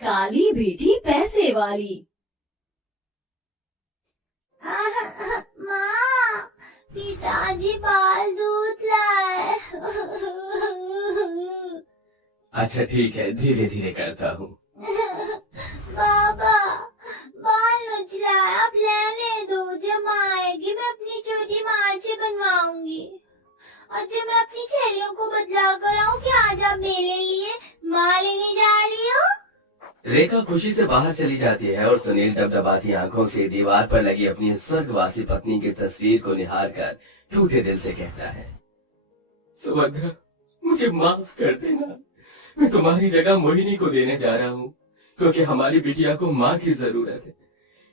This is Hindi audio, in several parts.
काली बेटी पैसे वाली। माँ, पिताजी बाल दूध लाए। अच्छा ठीक है, धीरे धीरे करता हूँ। बाबा, बाल नोच लाए, अब लेने दो। जब माँ आएगी मैं अपनी छोटी माँ से बनवाऊंगी। और जब मैं अपनी छेलियों को बदला कर आऊँ कि आज आप मेरे लिए माँ लेने जा रही हो। रेखा खुशी से बाहर चली जाती है और सुनील डबडबाती आंखों से दीवार पर लगी अपनी स्वर्गवासी पत्नी की तस्वीर को निहार कर टूटे दिल से कहता है, सुभद्रा, मुझे माफ कर देना। मैं तुम्हारी जगह मोहिनी को देने जा रहा हूँ, क्योंकि हमारी बिटिया को माँ की जरूरत है।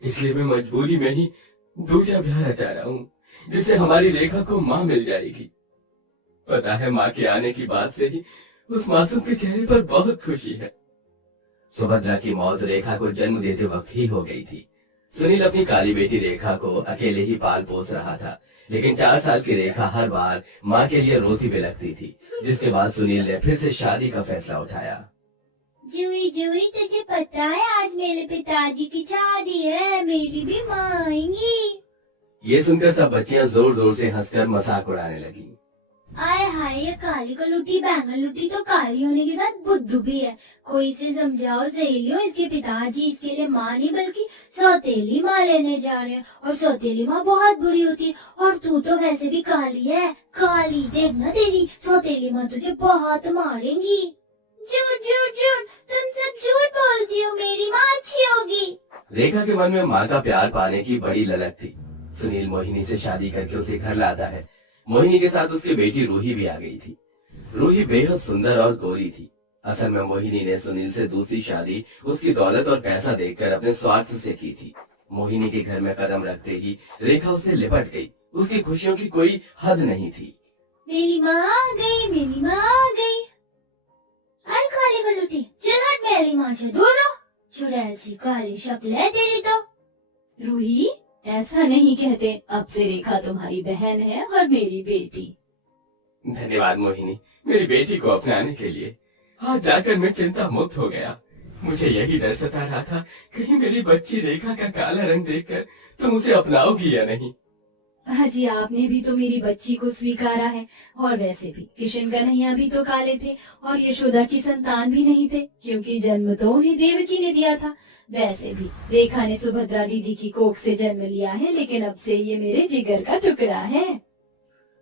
इसलिए मैं मजबूरी में ही दूजा ब्याह रचा रहा हूँ, जिससे हमारी रेखा को माँ मिल जाएगी। पता है, माँ के आने की बात से ही उस मासूम के चेहरे पर बहुत खुशी है। सुभद्रा की मौत रेखा को जन्म देते वक्त ही हो गई थी। सुनील अपनी काली बेटी रेखा को अकेले ही पाल पोस रहा था, लेकिन 4 साल की रेखा हर बार माँ के लिए रोती बिलखती थी, जिसके बाद सुनील ने फिर से शादी का फैसला उठाया। जूही जूही, तुझे पता है आज मेरे पिताजी की शादी है, मेरी भी माँ आएंगी। ये सुनकर सब बच्चियां जोर जोर से हंसकर मजाक उड़ाने लगी। आय हाय, ये काली को लुटी बैंगन लुटी तो काली होने के साथ बुद्धू भी है। कोई इसे समझाओ सहेलियों, इसके पिताजी इसके लिए माँ नहीं बल्कि सौतेली माँ लेने जा रहे हैं, और सौतेली माँ बहुत बुरी होती है। और तू तो वैसे भी काली है, काली देखना, तेरी सौतेली माँ तुझे बहुत मारेंगी। झूठ झूठ झूठ, तुम सब झूठ बोलती हो, मेरी माँ अच्छी होगी। रेखा के मन में माँ का प्यार पाने की बड़ी ललक थी। सुनील मोहिनी से शादी करके उसे घर लाता है। मोहिनी के साथ उसकी बेटी रूही भी आ गई थी। रूही बेहद सुंदर और गोरी थी। असल में मोहिनी ने सुनील से दूसरी शादी उसकी दौलत और पैसा देखकर अपने स्वार्थ से की थी। मोहिनी के घर में कदम रखते ही रेखा उससे लिपट गई। उसकी खुशियों की कोई हद नहीं थी। मेरी माँ आ गई, मेरी माँ आ गई। अरे काली बलूटी, चल हट मेरी माँ से दूर रहो। चुड़ैल सी काली शक्ल है तेरी तो। रूही, ऐसा नहीं कहते, अब से रेखा तुम्हारी बहन है और मेरी बेटी। धन्यवाद मोहिनी, मेरी बेटी को अपनाने के लिए। आज जाकर मैं चिंता मुक्त हो गया। मुझे यही डर सता रहा था, कहीं मेरी बच्ची रेखा का काला रंग देखकर तुम उसे अपनाओगी या नहीं। हाजी, आपने भी तो मेरी बच्ची को स्वीकारा है। और वैसे भी किशन कन्हैया भी तो काले थे और यशोदा की संतान भी नहीं थे, क्योंकि जन्म तो उन्हें देवकी ने दिया था। वैसे भी रेखा ने सुभद्रा दीदी की कोख से जन्म लिया है, लेकिन अब से ये मेरे जिगर का टुकड़ा है।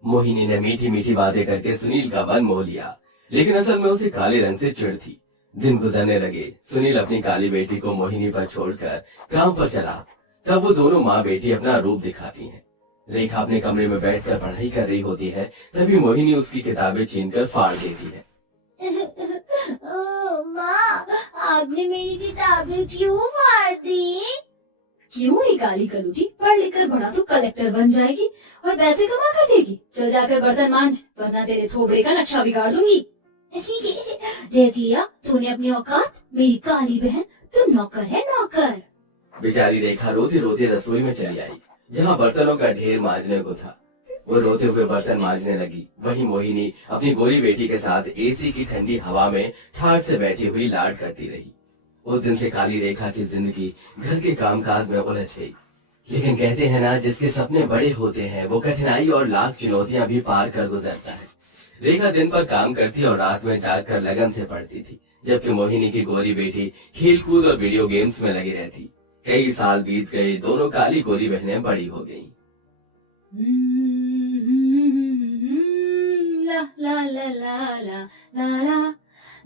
मोहिनी ने मीठी मीठी बातें करके सुनील का मन मोह लिया, लेकिन असल में उसे काले रंग से चिढ़ थी। दिन गुजरने लगे। सुनील अपनी काली बेटी को मोहिनी पर छोड़कर काम पर चला। तब वो दोनों माँ बेटी अपना रूप दिखाती हैं। रेखा अपने कमरे में बैठकर पढ़ाई कर रही होती है, तभी मोहिनी उसकी किताबें छीनकर फाड़ देती है। माँ, आपने मेरी किताबें क्यों फाड़ दी? क्यों ही काली कलूटी, पढ़ लिख कर बड़ा तो कलेक्टर बन जाएगी और पैसे कमा कर देगी। चल जाकर बर्तन मांज, वरना तेरे थोबड़े का नक्शा बिगाड़ दूंगी। देख लिया तूने अपनी औकात, मेरी काली बहन, तू नौकर है नौकर। बेचारी रेखा रोते रोते रसोई में चली आई, जहाँ बर्तनों का ढेर मांजने को था। वो रोते हुए बर्तन मांजने लगी। वहीं मोहिनी अपनी गोरी बेटी के साथ एसी की ठंडी हवा में ठाठ से बैठी हुई लाड करती रही। उस दिन से काली रेखा की जिंदगी घर के कामकाज में उलझ गई। लेकिन कहते हैं ना, जिसके सपने बड़े होते हैं वो कठिनाई और लाख चुनौतियां भी पार कर गुजरता है। रेखा दिन पर काम करती और रात में जागकर लगन से पढ़ती थी, जबकि मोहिनी की गोरी बेटी खेल कूद और वीडियो गेम्स में लगी रहती। कई साल बीत गए, दोनों काली गोरी बहनें बड़ी हो गईं। ला ला ला ला ला ला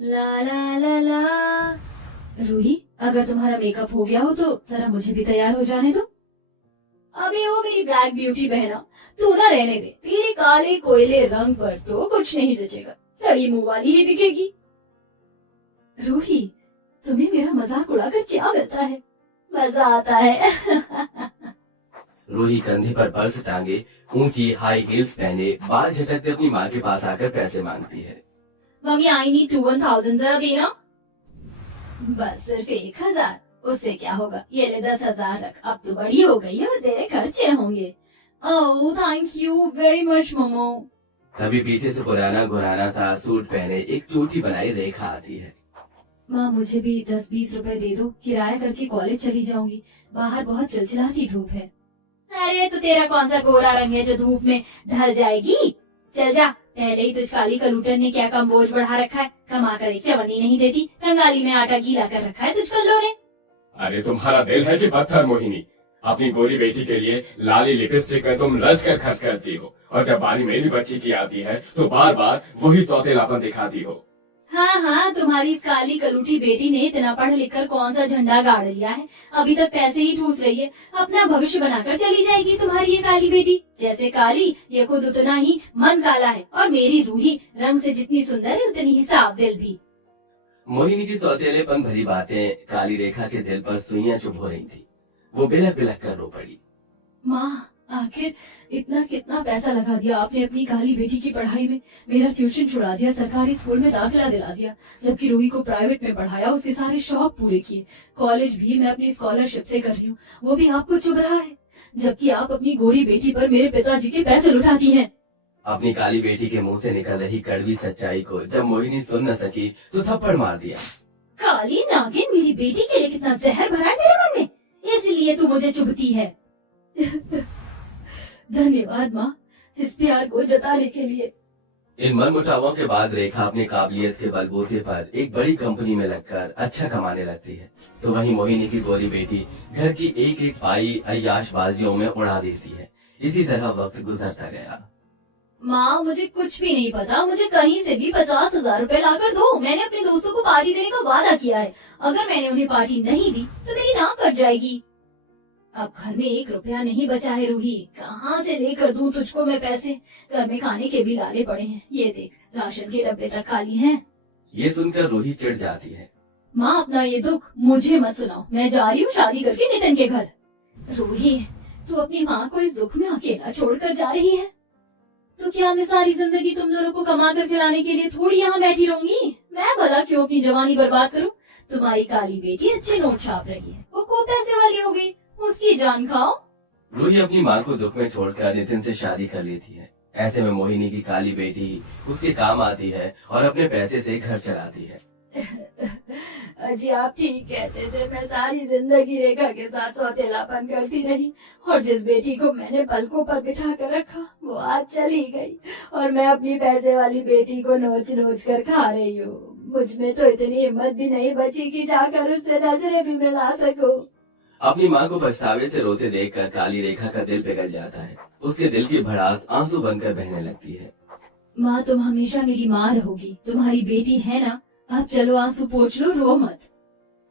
ला ला ला ला। रूही, अगर तुम्हारा मेकअप हो गया हो तो जरा मुझे भी तैयार हो जाने दो। अबे ओ मेरी ब्लैक ब्यूटी बहना, तू ना रहने दे। तेरे काले कोयले रंग पर तो कुछ नहीं जचेगा, सड़ी मुंह वाली ही दिखेगी। रूही, तुम्हें मेरा मजाक उड़ाकर क्या मिलता है? मजा आता है। रूही कंधे पर पर्स टांगे, ऊंची हाई हील्स पहने, बाल झटकते अपनी माँ के पास आकर पैसे मांगती है। मम्मी, आई नीड 21,000 जरा देना। बस सिर्फ 1,000, उससे क्या होगा? ये ले 10,000 रख, अब तो बड़ी हो गई है और तेरे खर्चे होंगे। Oh thank you very much momo. तभी पीछे से पुराना घुराना सा सूट पहने एक चोटी बनाई रेखा आती है। माँ मुझे भी 10-20 रुपए दे दो, किराया करके कॉलेज चली जाऊंगी। बाहर बहुत चिलचिलाती धूप है। अरे तो तेरा कौन सा गोरा रंग है जो धूप में ढल जाएगी। चल जा, पहले ही तुझ काली कलूटन ने क्या कम बोझ बढ़ा रखा है, कमा कर एक चवन्नी नहीं देती, कंगाली में आटा गीला कर रखा है तुझ कल्लों ने। अरे तुम्हारा दिल है कि पत्थर मोहिनी। अपनी गोरी बेटी के लिए लाली लिपस्टिक में तुम रच कर खर्च करती हो, और जब बारी मेरी बच्ची की आती है तो बार बार वही सौतेलापन दिखाती हो। हाँ हाँ, तुम्हारी इस काली कलूटी बेटी ने इतना पढ़ लिख कर कौन सा झंडा गाड़ लिया है, अभी तक पैसे ही ठूस रही है। अपना भविष्य बनाकर चली जाएगी तुम्हारी ये काली बेटी। जैसे काली, ये खुद उतना ही मन काला है, और मेरी रूही रंग से जितनी सुंदर है उतनी ही साफ दिल भी। मोहिनी की सौतेलेपन भरी बातें काली रेखा के दिल पर सुइयां चुभ हो रही थी। वो बिलख बिलख कर रो पड़ी। माँ आखिर इतना कितना पैसा लगा दिया आपने अपनी काली बेटी की पढ़ाई में। मेरा ट्यूशन छुड़ा दिया, सरकारी स्कूल में दाखिला दिला दिया, जबकि रूही को प्राइवेट में पढ़ाया, उसके सारे शौक पूरे किए। कॉलेज भी मैं अपनी स्कॉलरशिप से कर रही हूँ, वो भी आपको चुभ रहा है, जबकि आप अपनी गोरी बेटी पर मेरे पिताजी के पैसे लुटाती हैं। अपनी काली बेटी के मुंह से निकल रही कड़वी सच्चाई को जब मोहिनी सुन न सकी तो थप्पड़ मार दिया। काली नागिन, मेरी बेटी के लिए कितना जहर भरा है तेरे मन में, इसलिए तू मुझे चुभती है। धन्यवाद माँ, इस प्यार को जताने के लिए। इन मनमुटावों के बाद रेखा अपनी काबिलियत के बलबूते पर एक बड़ी कंपनी में लगकर अच्छा कमाने लगती है, तो वहीं मोहिनी की गोरी बेटी घर की एक एक पाई अय्याशबाजियों में उड़ा देती है। इसी तरह वक्त गुजरता गया। माँ मुझे कुछ भी नहीं पता, मुझे कहीं से भी 50,000 रुपए लाकर दो। मैंने अपने दोस्तों को पार्टी देने का वादा किया है, अगर मैंने उन्हें पार्टी नहीं दी तो मेरी नाक कट जाएगी। अब घर में 1 रुपया नहीं बचा है रूही, कहाँ से लेकर दूं तुझको मैं पैसे। घर में खाने के भी लाले पड़े हैं, ये देख राशन के डब्बे तक खाली हैं। ये सुनकर रूही चिढ़ जाती है। माँ अपना ये दुख मुझे मत सुनाओ, मैं जा रही हूँ शादी करके नितिन के घर। रूही तू अपनी माँ को इस दुख में अकेला छोड़कर जा रही है, तो क्या मैं सारी जिंदगी तुम दोनों को कमा कर खिलाने के लिए थोड़ी यहाँ बैठी रहूंगी। मैं भला क्यों अपनी जवानी बर्बाद करूँ। तुम्हारी काली बेटी अच्छे नोट छाप रही है, वो खूब पैसे वाली हो गई, उसकी जान खाओ। रूही अपनी माँ को दुख में छोड़कर नितिन से शादी कर लेती है। ऐसे में मोहिनी की काली बेटी उसके काम आती है और अपने पैसे से घर चलाती है। अजी आप ठीक कहते थे, मैं सारी जिंदगी रेखा के साथ सौतेलापन करती रही, और जिस बेटी को मैंने पलकों पर बिठा कर रखा वो आज चली गई, और मैं अपनी पैसे वाली बेटी को नोच नोच कर खा रही हूँ। मुझ में तो इतनी हिम्मत भी नहीं बची कि जाकर उससे नजरें भी मिला सकूं। अपनी माँ को पछतावे से रोते देखकर काली रेखा का दिल पिघल जाता है। उसके दिल की भड़ास आंसू बनकर बहने लगती है। माँ तुम हमेशा मेरी माँ रहोगी, तुम्हारी बेटी है ना, अब चलो आंसू पोंछ लो, रो मत।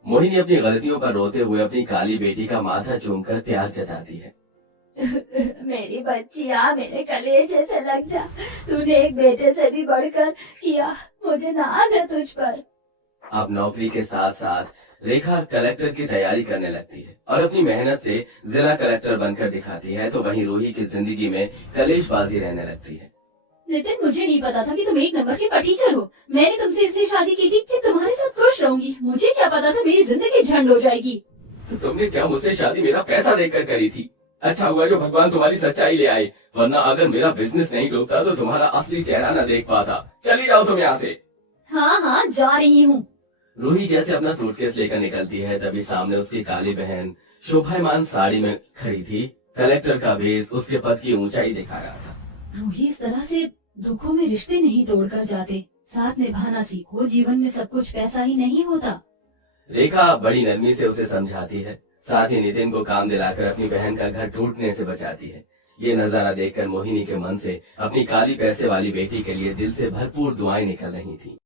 मोहिनी अपनी गलतियों पर रोते हुए अपनी काली बेटी का माथा चूमकर प्यार जताती है। मेरी बच्चिया, मेरे कलेजे से लग जा, तूने एक बेटे से भी बढ़कर किया, मुझे नाज है तुझ पर। अब नौकरी के साथ साथ रेखा कलेक्टर की तैयारी करने लगती है और अपनी मेहनत से जिला कलेक्टर बनकर दिखाती है, तो वहीं रूही की जिंदगी में कलेशबाजी रहने लगती है। नितिन मुझे नहीं पता था कि तुम 1 नंबर के फटीचर हो। मैंने तुमसे इसलिए शादी की थी कि तुम्हारे साथ खुश रहूंगी, मुझे क्या पता था मेरी जिंदगी झंड हो जाएगी। तो तुमने क्या मुझसे शादी मेरा पैसा देकर करी थी? अच्छा हुआ जो भगवान तुम्हारी सच्चाई ले आए, वरना अगर मेरा बिजनेस नहीं डूबता तो तुम्हारा असली चेहरा न देख पाता। चली जाओ तुम यहाँ से। हाँ हाँ जा रही हूँ। रूही जैसे अपना सूटकेस लेकर निकलती है, तभी सामने उसकी काली बहन शोभायमान साड़ी में खड़ी थी। कलेक्टर का भेष उसके पद की ऊंचाई दिखा रहा था। रूही इस तरह से दुखों में रिश्ते नहीं तोड़कर जाते, साथ निभाना सीखो, जीवन में सब कुछ पैसा ही नहीं होता। रेखा बड़ी नरमी से उसे समझाती है, साथ ही नितिन को काम दिलाकर अपनी बहन का घर टूटने से बचाती है। ये नजारा देखकर मोहिनी के मन से अपनी काली पैसे वाली बेटी के लिए दिल से भरपूर दुआएं निकल रही थी।